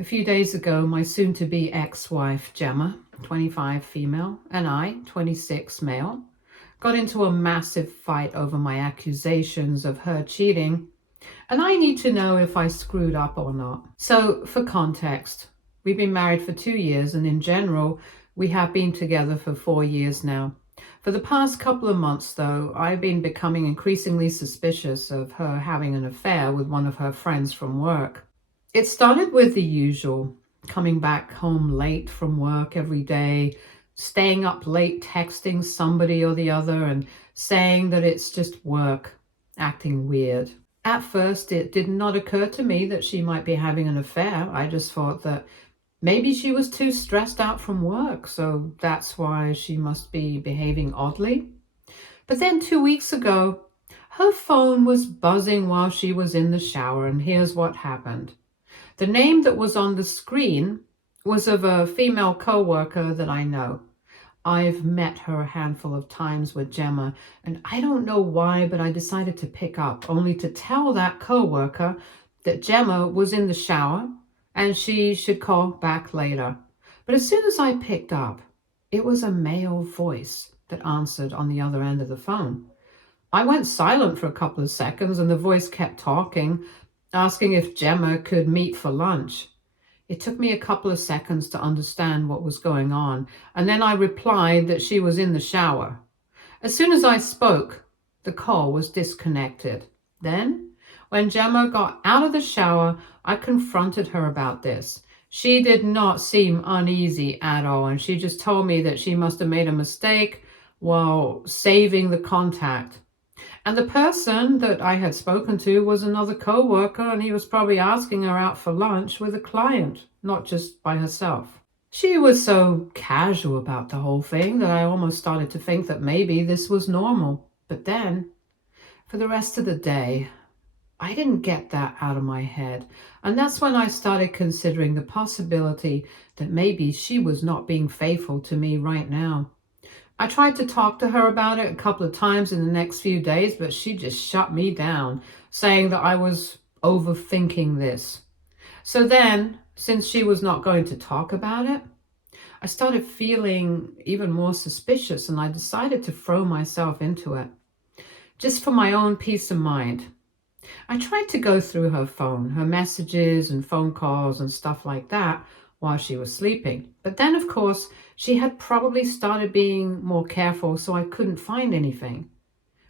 A few days ago, my soon-to-be ex-wife, Gemma, 25 female, and I, 26 male, got into a massive fight over my accusations of her cheating, and I need to know if I screwed up or not. So, for context, we've been married for 2 years, and in general, we have been together for 4 years now. For the past couple of months, though, I've been becoming increasingly suspicious of her having an affair with one of her friends from work. It started with the usual, coming back home late from work every day, staying up late texting somebody or the other and saying that it's just work, acting weird. At first, it did not occur to me that she might be having an affair. I just thought that maybe she was too stressed out from work, so that's why she must be behaving oddly. But then 2 weeks ago, her phone was buzzing while she was in the shower, and here's what happened. The name that was on the screen was of a female co-worker that I know. I've met her a handful of times with Gemma, and I don't know why, but I decided to pick up, only to tell that co-worker that Gemma was in the shower and she should call back later. But as soon as I picked up, it was a male voice that answered on the other end of the phone. I went silent for a couple of seconds, and the voice kept talking, asking if Gemma could meet for lunch. It took me a couple of seconds to understand what was going on, and then I replied that she was in the shower. As soon as I spoke, the call was disconnected. Then, when Gemma got out of the shower, I confronted her about this. She did not seem uneasy at all, and she just told me that she must have made a mistake while saving the contact. And the person that I had spoken to was another co-worker, and he was probably asking her out for lunch with a client, not just by herself. She was so casual about the whole thing that I almost started to think that maybe this was normal. But then, for the rest of the day, I didn't get that out of my head. And that's when I started considering the possibility that maybe she was not being faithful to me right now. I tried to talk to her about it a couple of times in the next few days, but she just shut me down, saying that I was overthinking this. So then, since she was not going to talk about it, I started feeling even more suspicious, and I decided to throw myself into it, just for my own peace of mind. I tried to go through her phone, her messages and phone calls and stuff like that, while she was sleeping. But then, of course, she had probably started being more careful, so I couldn't find anything.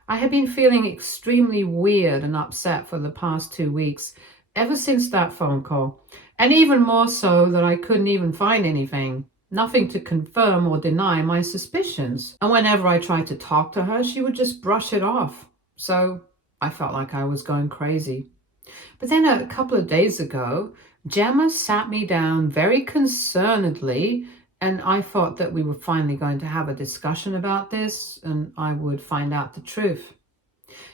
I had been feeling extremely weird and upset for the past 2 weeks, ever since that phone call, and even more so that I couldn't even find anything, nothing to confirm or deny my suspicions. And whenever I tried to talk to her, she would just brush it off. So I felt like I was going crazy. But then a couple of days ago, Gemma sat me down very concernedly, and I thought that we were finally going to have a discussion about this and I would find out the truth.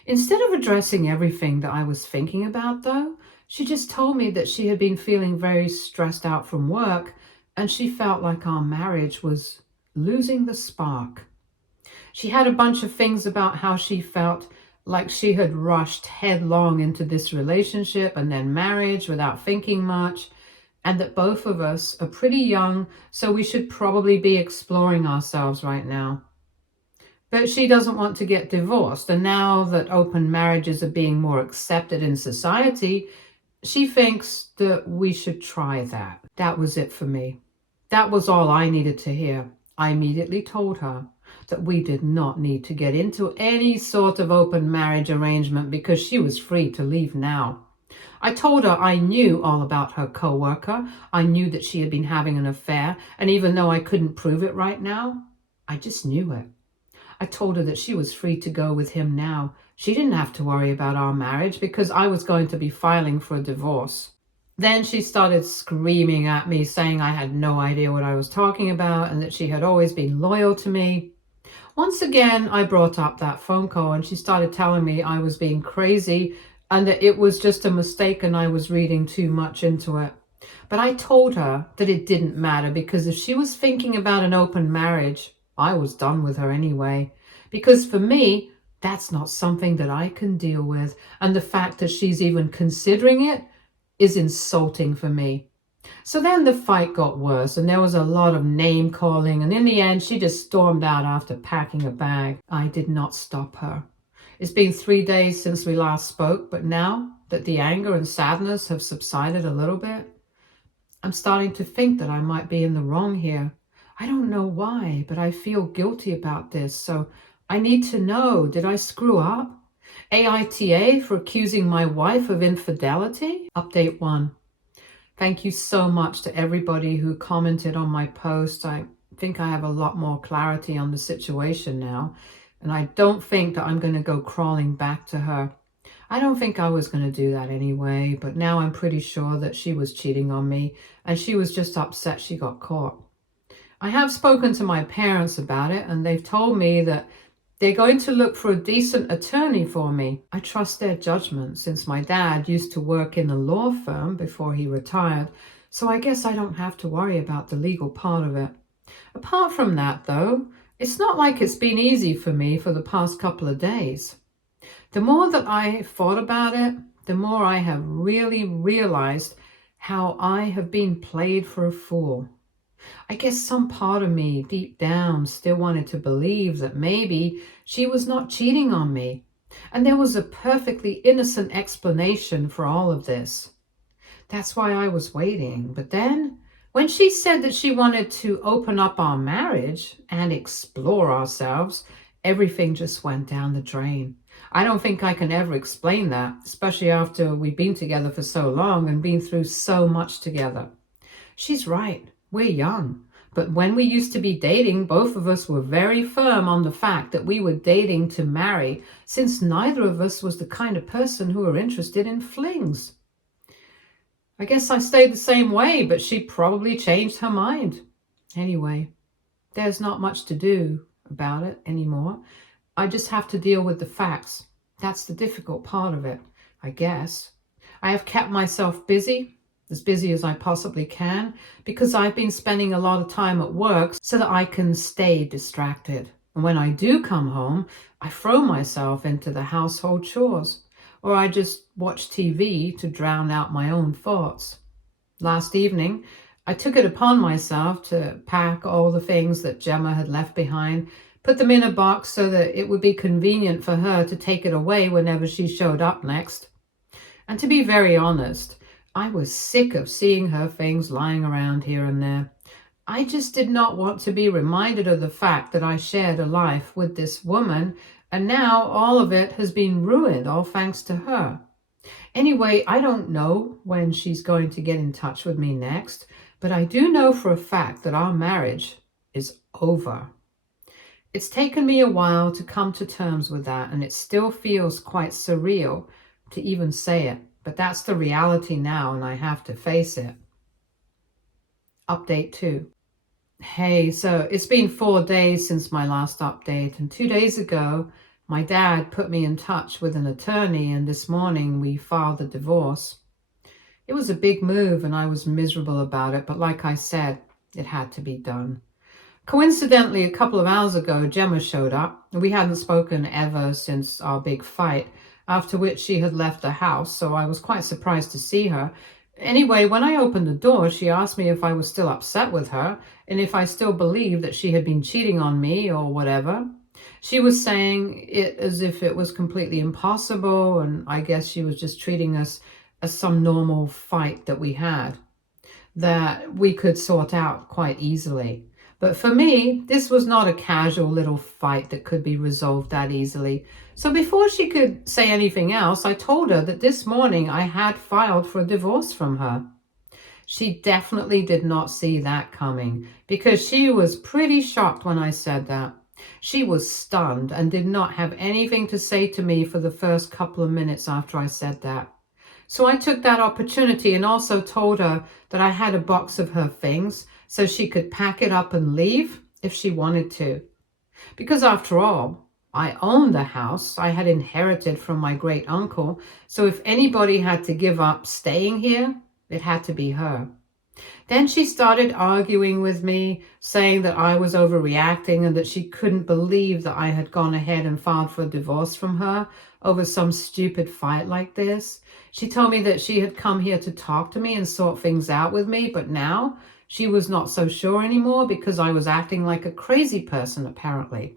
Instead of addressing everything that I was thinking about, though, she just told me that she had been feeling very stressed out from work and she felt like our marriage was losing the spark. She had a bunch of things about how she felt like she had rushed headlong into this relationship and then marriage without thinking much, and that both of us are pretty young, so we should probably be exploring ourselves right now. But she doesn't want to get divorced, and now that open marriages are being more accepted in society, she thinks that we should try that. That was it for me. That was all I needed to hear. I immediately told her that we did not need to get into any sort of open marriage arrangement because she was free to leave now. I told her I knew all about her co-worker. I knew that she had been having an affair, and even though I couldn't prove it right now, I just knew it. I told her that she was free to go with him now. She didn't have to worry about our marriage because I was going to be filing for a divorce. Then she started screaming at me, saying I had no idea what I was talking about and that she had always been loyal to me. Once again, I brought up that phone call and she started telling me I was being crazy and that it was just a mistake and I was reading too much into it. But I told her that it didn't matter because if she was thinking about an open marriage, I was done with her anyway. Because for me, that's not something that I can deal with. And the fact that she's even considering it is insulting for me. So then the fight got worse and there was a lot of name calling, and in the end she just stormed out after packing a bag. I did not stop her. It's been 3 days since we last spoke, but now that the anger and sadness have subsided a little bit, I'm starting to think that I might be in the wrong here. I don't know why, but I feel guilty about this, so I need to know, did I screw up? AITA for accusing my wife of infidelity? Update 1. Thank you so much to everybody who commented on my post. I think I have a lot more clarity on the situation now, and I don't think that I'm going to go crawling back to her. I don't think I was going to do that anyway, but now I'm pretty sure that she was cheating on me and she was just upset she got caught. I have spoken to my parents about it and they've told me that they're going to look for a decent attorney for me. I trust their judgment since my dad used to work in a law firm before he retired, so I guess I don't have to worry about the legal part of it. Apart from that, though, it's not like it's been easy for me for the past couple of days. The more that I thought about it, the more I have really realized how I have been played for a fool. I guess some part of me deep down still wanted to believe that maybe she was not cheating on me, and there was a perfectly innocent explanation for all of this. That's why I was waiting. But then, when she said that she wanted to open up our marriage and explore ourselves, everything just went down the drain. I don't think I can ever explain that, especially after we've been together for so long and been through so much together. She's right. We're young. But when we used to be dating, both of us were very firm on the fact that we were dating to marry, since neither of us was the kind of person who were interested in flings. I guess I stayed the same way, but she probably changed her mind. Anyway, there's not much to do about it anymore. I just have to deal with the facts. That's the difficult part of it, I guess. I have kept myself busy, as busy as I possibly can, because I've been spending a lot of time at work so that I can stay distracted. And when I do come home, I throw myself into the household chores, or I just watch TV to drown out my own thoughts. Last evening, I took it upon myself to pack all the things that Gemma had left behind, put them in a box so that it would be convenient for her to take it away whenever she showed up next. And to be very honest, I was sick of seeing her things lying around here and there. I just did not want to be reminded of the fact that I shared a life with this woman, and now all of it has been ruined, all thanks to her. Anyway, I don't know when she's going to get in touch with me next, but I do know for a fact that our marriage is over. It's taken me a while to come to terms with that, and it still feels quite surreal to even say it, but that's the reality now, and I have to face it. Update 2. Hey, so it's been 4 days since my last update, and 2 days ago, my dad put me in touch with an attorney, and this morning we filed a divorce. It was a big move, and I was miserable about it, but like I said, it had to be done. Coincidentally, a couple of hours ago, Gemma showed up. We hadn't spoken ever since our big fight, after which she had left the house, so I was quite surprised to see her. Anyway, when I opened the door, she asked me if I was still upset with her and if I still believed that she had been cheating on me or whatever. She was saying it as if it was completely impossible, and I guess she was just treating us as some normal fight that we had, that we could sort out quite easily. But for me, this was not a casual little fight that could be resolved that easily. So before she could say anything else, I told her that this morning I had filed for a divorce from her. She definitely did not see that coming, because she was pretty shocked when I said that. She was stunned and did not have anything to say to me for the first couple of minutes after I said that. So I took that opportunity and also told her that I had a box of her things so she could pack it up and leave if she wanted to. Because after all, I owned the house I had inherited from my great uncle, so if anybody had to give up staying here, it had to be her. Then she started arguing with me, saying that I was overreacting and that she couldn't believe that I had gone ahead and filed for a divorce from her over some stupid fight like this. She told me that she had come here to talk to me and sort things out with me, but now she was not so sure anymore because I was acting like a crazy person, apparently.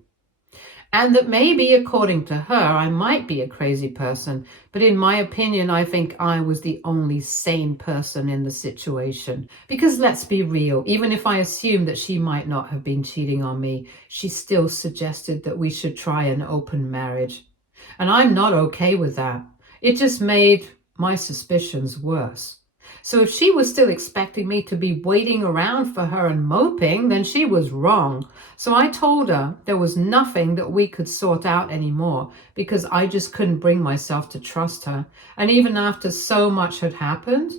And that maybe, according to her, I might be a crazy person, but in my opinion, I think I was the only sane person in the situation. Because let's be real, even if I assumed that she might not have been cheating on me, she still suggested that we should try an open marriage. And I'm not okay with that. It just made my suspicions worse. So if she was still expecting me to be waiting around for her and moping, then she was wrong. So I told her there was nothing that we could sort out anymore because I just couldn't bring myself to trust her. And even after so much had happened,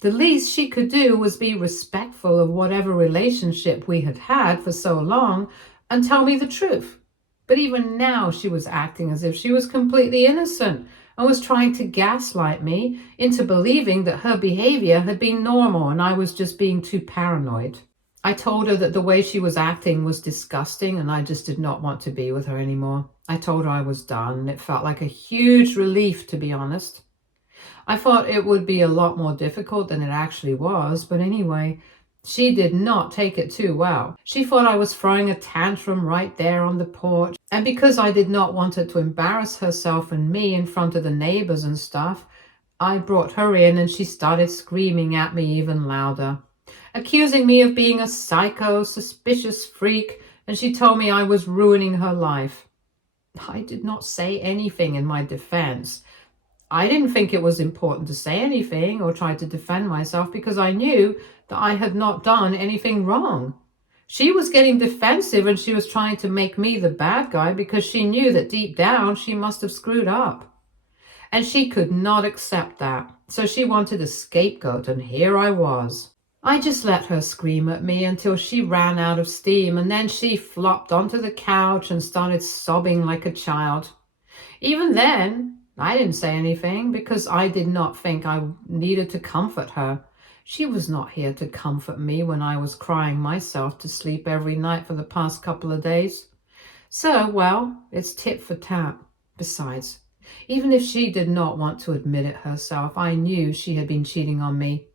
the least she could do was be respectful of whatever relationship we had had for so long and tell me the truth. But even now she was acting as if she was completely innocent and was trying to gaslight me into believing that her behavior had been normal and I was just being too paranoid. I told her that the way she was acting was disgusting and I just did not want to be with her anymore. I told her I was done and it felt like a huge relief, to be honest. I thought it would be a lot more difficult than it actually was, but anyway, she did not take it too well. She thought I was throwing a tantrum right there on the porch, and because I did not want her to embarrass herself and me in front of the neighbors and stuff, I brought her in and she started screaming at me even louder, accusing me of being a psycho, suspicious freak, and she told me I was ruining her life. I did not say anything in my defense. I didn't think it was important to say anything or try to defend myself because I knew that I had not done anything wrong. She was getting defensive and she was trying to make me the bad guy because she knew that deep down she must have screwed up. And she could not accept that. So she wanted a scapegoat, and here I was. I just let her scream at me until she ran out of steam, and then she flopped onto the couch and started sobbing like a child. Even then, I didn't say anything because I did not think I needed to comfort her. She was not here to comfort me when I was crying myself to sleep every night for the past couple of days. So, well, it's tit for tat. Besides, even if she did not want to admit it herself, I knew she had been cheating on me.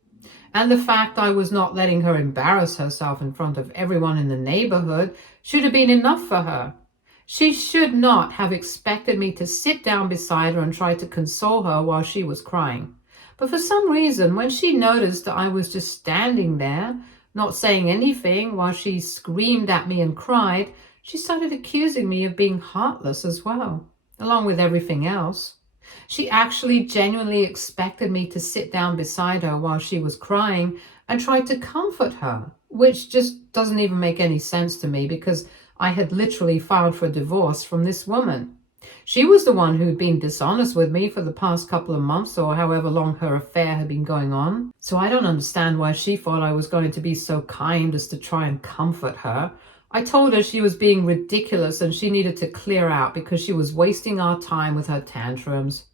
And the fact I was not letting her embarrass herself in front of everyone in the neighborhood should have been enough for her. She should not have expected me to sit down beside her and try to console her while she was crying. But for some reason, when she noticed that I was just standing there, not saying anything while she screamed at me and cried, she started accusing me of being heartless as well, along with everything else. She actually genuinely expected me to sit down beside her while she was crying and try to comfort her, which just doesn't even make any sense to me because I had literally filed for divorce from this woman. She was the one who'd been dishonest with me for the past couple of months or however long her affair had been going on. So I don't understand why she thought I was going to be so kind as to try and comfort her. I told her she was being ridiculous and she needed to clear out because she was wasting our time with her tantrums.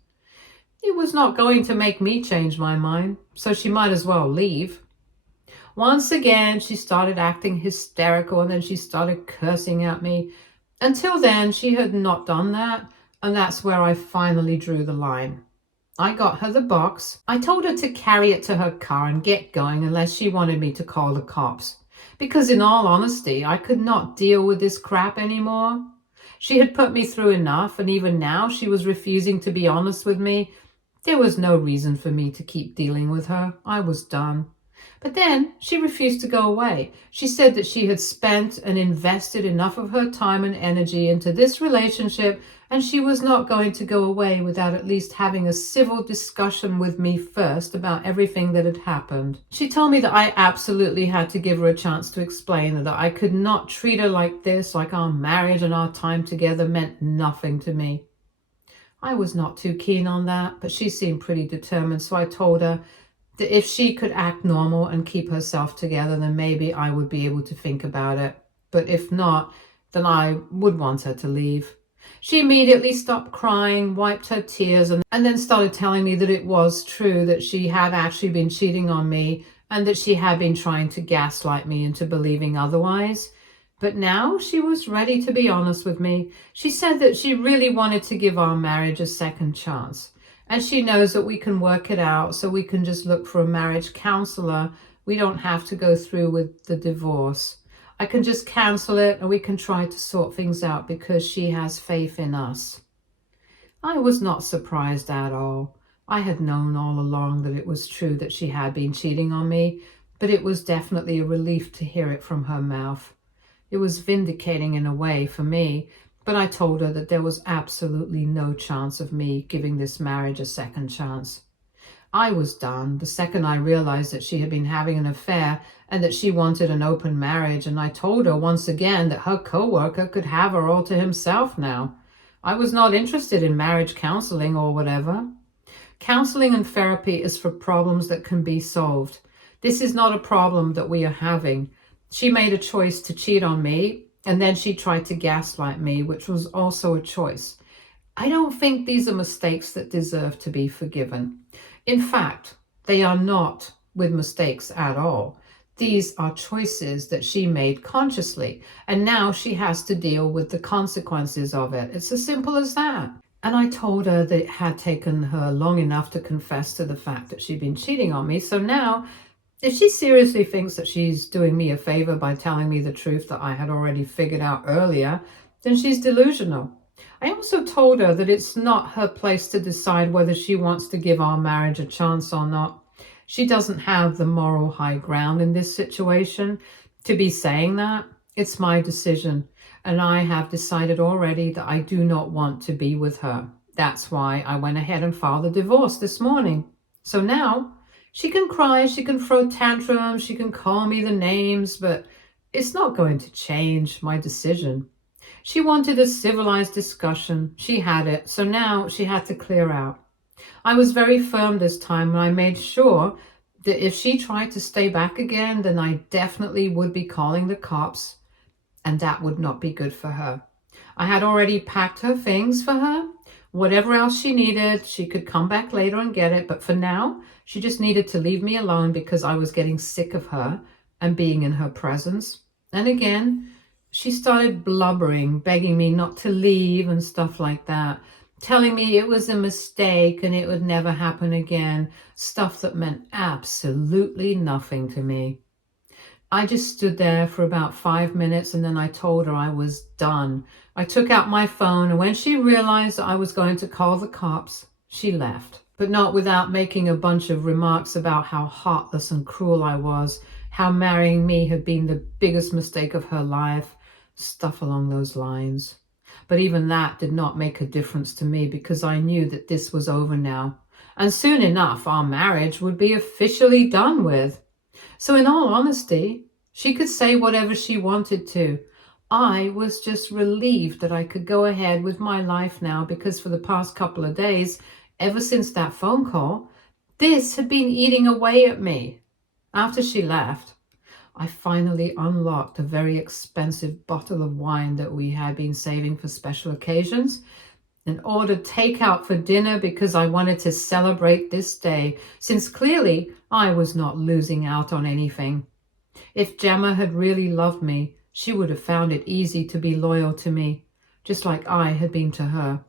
It was not going to make me change my mind, so she might as well leave. Once again, she started acting hysterical and then she started cursing at me. Until then, she had not done that, and that's where I finally drew the line. I got her the box. I told her to carry it to her car and get going unless she wanted me to call the cops. Because in all honesty, I could not deal with this crap anymore. She had put me through enough, and even now she was refusing to be honest with me. There was no reason for me to keep dealing with her. I was done. But then she refused to go away. She said that she had spent and invested enough of her time and energy into this relationship, and she was not going to go away without at least having a civil discussion with me first about everything that had happened. She told me that I absolutely had to give her a chance to explain that I could not treat her like this, like our marriage and our time together meant nothing to me. I was not too keen on that, but she seemed pretty determined, so I told her that if she could act normal and keep herself together, then maybe I would be able to think about it. But if not, then I would want her to leave. She immediately stopped crying, wiped her tears, and then started telling me that it was true that she had actually been cheating on me and that she had been trying to gaslight me into believing otherwise. But now she was ready to be honest with me. She said that she really wanted to give our marriage a second chance. And she knows that we can work it out, so we can just look for a marriage counselor. We don't have to go through with the divorce. I can just cancel it and we can try to sort things out because she has faith in us. I was not surprised at all. I had known all along that it was true that she had been cheating on me, but it was definitely a relief to hear it from her mouth. It was vindicating in a way for me, but I told her that there was absolutely no chance of me giving this marriage a second chance. I was done the second I realized that she had been having an affair and that she wanted an open marriage, and I told her once again that her co-worker could have her all to himself now. I was not interested in marriage counseling or whatever. Counseling and therapy is for problems that can be solved. This is not a problem that we are having. She made a choice to cheat on me, and then she tried to gaslight me, which was also a choice. I don't think these are mistakes that deserve to be forgiven. In fact, they are not with mistakes at all. These are choices that she made consciously, and now she has to deal with the consequences of it. It's as simple as that. And I told her that it had taken her long enough to confess to the fact that she'd been cheating on me. So now, if she seriously thinks that she's doing me a favor by telling me the truth that I had already figured out earlier, then she's delusional. I also told her that it's not her place to decide whether she wants to give our marriage a chance or not. She doesn't have the moral high ground in this situation to be saying that. It's my decision, and I have decided already that I do not want to be with her. That's why I went ahead and filed a divorce this morning. So now she can cry, she can throw tantrums, she can call me the names, but it's not going to change my decision. She wanted a civilized discussion. She had it, so now she had to clear out. I was very firm this time, and I made sure that if she tried to stay back again, then I definitely would be calling the cops, and that would not be good for her. I had already packed her things for her. Whatever else she needed, she could come back later and get it, but for now, she just needed to leave me alone because I was getting sick of her and being in her presence. And again, she started blubbering, begging me not to leave and stuff like that, telling me it was a mistake and it would never happen again, stuff that meant absolutely nothing to me. I just stood there for about 5 minutes, and then I told her I was done. I took out my phone, and when she realized that I was going to call the cops, she left. But not without making a bunch of remarks about how heartless and cruel I was, how marrying me had been the biggest mistake of her life, stuff along those lines. But even that did not make a difference to me because I knew that this was over now. And soon enough, our marriage would be officially done with. So in all honesty, she could say whatever she wanted to. I was just relieved that I could go ahead with my life now because for the past couple of days, ever since that phone call, this had been eating away at me. After she left, I finally unlocked a very expensive bottle of wine that we had been saving for special occasions and ordered takeout for dinner because I wanted to celebrate this day, since clearly I was not losing out on anything. If Gemma had really loved me, she would have found it easy to be loyal to me, just like I had been to her.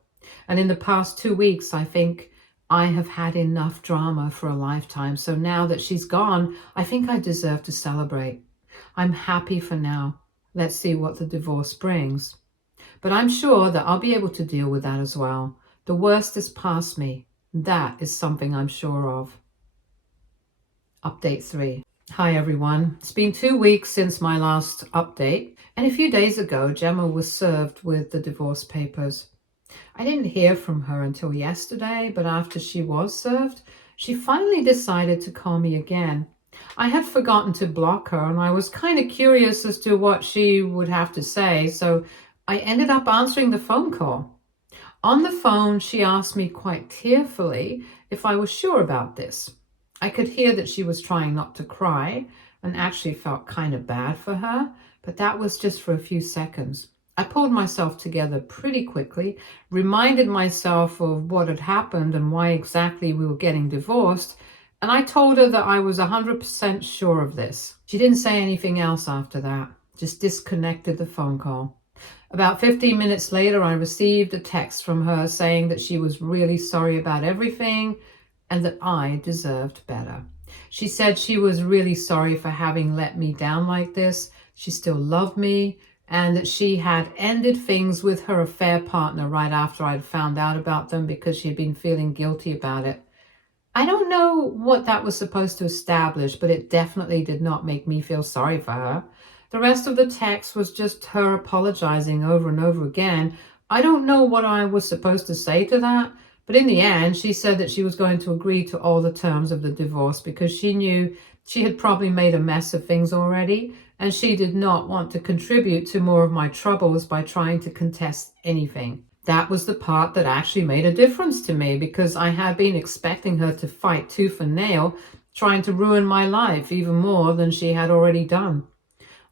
And in the past 2 weeks, I think I have had enough drama for a lifetime. So now that she's gone, I think I deserve to celebrate. I'm happy for now. Let's see what the divorce brings. But I'm sure that I'll be able to deal with that as well. The worst is past me. That is something I'm sure of. Update 3. Hi everyone. It's been 2 weeks since my last update, and a few days ago Gemma was served with the divorce papers. I didn't hear from her until yesterday, but after she was served, she finally decided to call me again. I had forgotten to block her, and I was kind of curious as to what she would have to say, so I ended up answering the phone call. On the phone, she asked me quite tearfully if I was sure about this. I could hear that she was trying not to cry and actually felt kind of bad for her, but that was just for a few seconds. I pulled myself together pretty quickly, reminded myself of what had happened and why exactly we were getting divorced, And I told her that I was 100% sure of this. She didn't say anything else after that, just disconnected the phone call. About 15 minutes later, I received a text from her saying that she was really sorry about everything and that I deserved better. She said she was really sorry for having let me down like this. She still loved me and that she had ended things with her affair partner right after I'd found out about them because she'd been feeling guilty about it. I don't know what that was supposed to establish, but it definitely did not make me feel sorry for her. The rest of the text was just her apologizing over and over again. I don't know what I was supposed to say to that, but in the end, she said that she was going to agree to all the terms of the divorce because she knew she had probably made a mess of things already, and she did not want to contribute to more of my troubles by trying to contest anything. That was the part that actually made a difference to me because I had been expecting her to fight tooth and nail, trying to ruin my life even more than she had already done.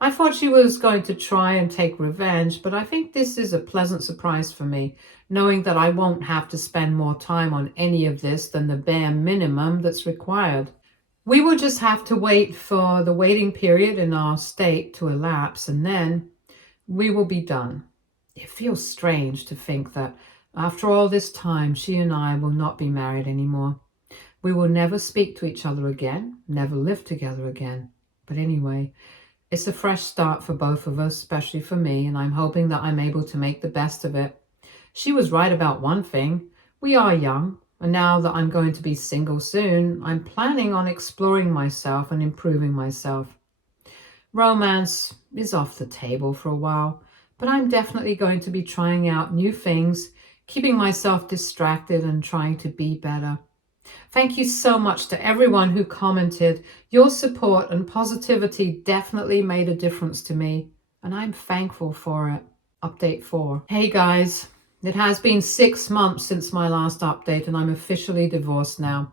I thought she was going to try and take revenge, but I think this is a pleasant surprise for me, knowing that I won't have to spend more time on any of this than the bare minimum that's required. We will just have to wait for the waiting period in our state to elapse, and then we will be done. It feels strange to think that after all this time, she and I will not be married anymore. We will never speak to each other again, never live together again. But anyway, it's a fresh start for both of us, especially for me, and I'm hoping that I'm able to make the best of it. She was right about one thing. We are young, and now that I'm going to be single soon, I'm planning on exploring myself and improving myself. Romance is off the table for a while, but I'm definitely going to be trying out new things, keeping myself distracted and trying to be better. Thank you so much to everyone who commented. Your support and positivity definitely made a difference to me, and I'm thankful for it. Update 4. Hey guys, it has been 6 months since my last update, and I'm officially divorced now.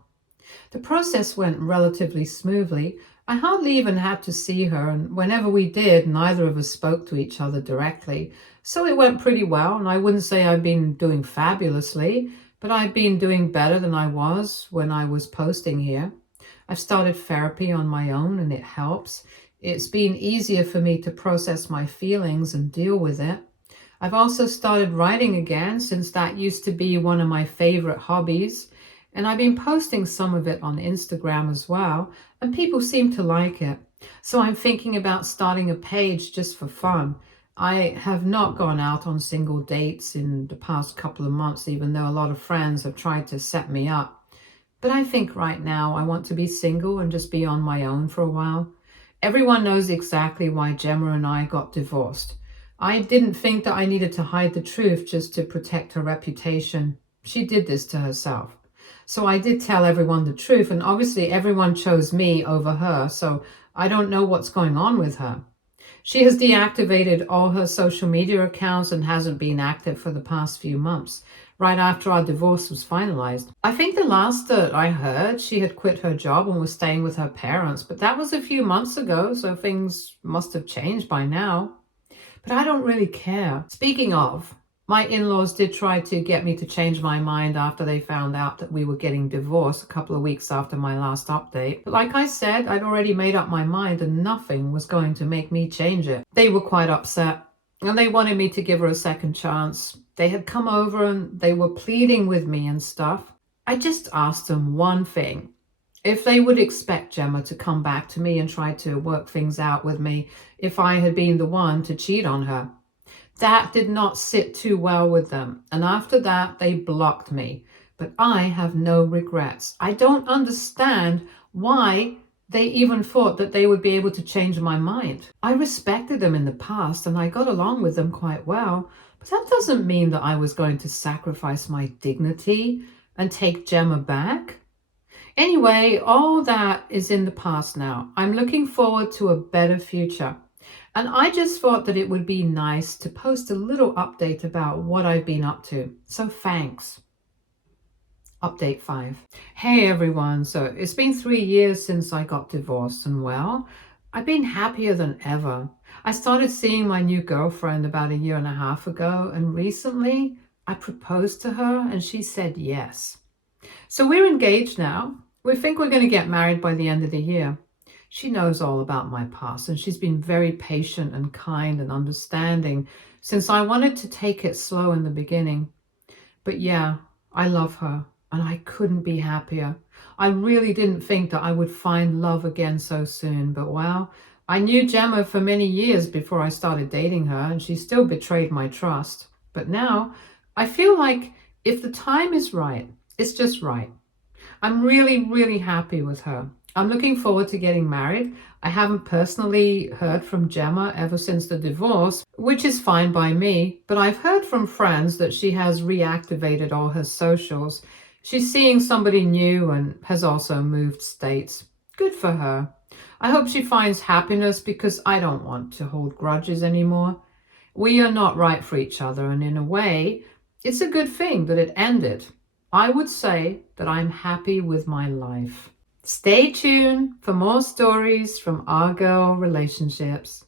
The process went relatively smoothly. I hardly even had to see her, and whenever we did, neither of us spoke to each other directly. So it went pretty well, and I wouldn't say I've been doing fabulously, but I've been doing better than I was when I was posting here. I've started therapy on my own, and it helps. It's been easier for me to process my feelings and deal with it. I've also started writing again, since that used to be one of my favorite hobbies. And I've been posting some of it on Instagram as well, and people seem to like it. So I'm thinking about starting a page just for fun. I have not gone out on single dates in the past couple of months, even though a lot of friends have tried to set me up. But I think right now I want to be single and just be on my own for a while. Everyone knows exactly why Gemma and I got divorced. I didn't think that I needed to hide the truth just to protect her reputation. She did this to herself. So I did tell everyone the truth, and obviously everyone chose me over her, so I don't know what's going on with her. She has deactivated all her social media accounts and hasn't been active for the past few months, right after our divorce was finalized. I think the last that I heard, she had quit her job and was staying with her parents, but that was a few months ago, so things must have changed by now. But I don't really care. Speaking of, my in-laws did try to get me to change my mind after they found out that we were getting divorced a couple of weeks after my last update. But like I said, I'd already made up my mind and nothing was going to make me change it. They were quite upset and they wanted me to give her a second chance. They had come over and they were pleading with me and stuff. I just asked them one thing. If they would expect Gemma to come back to me and try to work things out with me if I had been the one to cheat on her. That did not sit too well with them, and after that they blocked me. But I have no regrets. I don't understand why they even thought that they would be able to change my mind. I respected them in the past and I got along with them quite well, but that doesn't mean that I was going to sacrifice my dignity and take Gemma back. Anyway, all that is in the past now. I'm looking forward to a better future. And I just thought that it would be nice to post a little update about what I've been up to. So thanks. Update 5. Hey everyone. So it's been 3 years since I got divorced, and well, I've been happier than ever. I started seeing my new girlfriend about 1.5 years ago, and recently I proposed to her and she said yes. So we're engaged now, We think we're going to get married by the end of the year. She knows all about my past, and she's been very patient and kind and understanding since I wanted to take it slow in the beginning. But yeah, I love her, and I couldn't be happier. I really didn't think that I would find love again so soon, but wow, I knew Gemma for many years before I started dating her, and she still betrayed my trust. But now, I feel like if the time is right, it's just right. I'm really, really happy with her. I'm looking forward to getting married. I haven't personally heard from Gemma ever since the divorce, which is fine by me, but I've heard from friends that she has reactivated all her socials. She's seeing somebody new and has also moved states. Good for her. I hope she finds happiness because I don't want to hold grudges anymore. We are not right for each other, and in a way, it's a good thing that it ended. I would say that I'm happy with my life. Stay tuned for more stories from our girl relationships.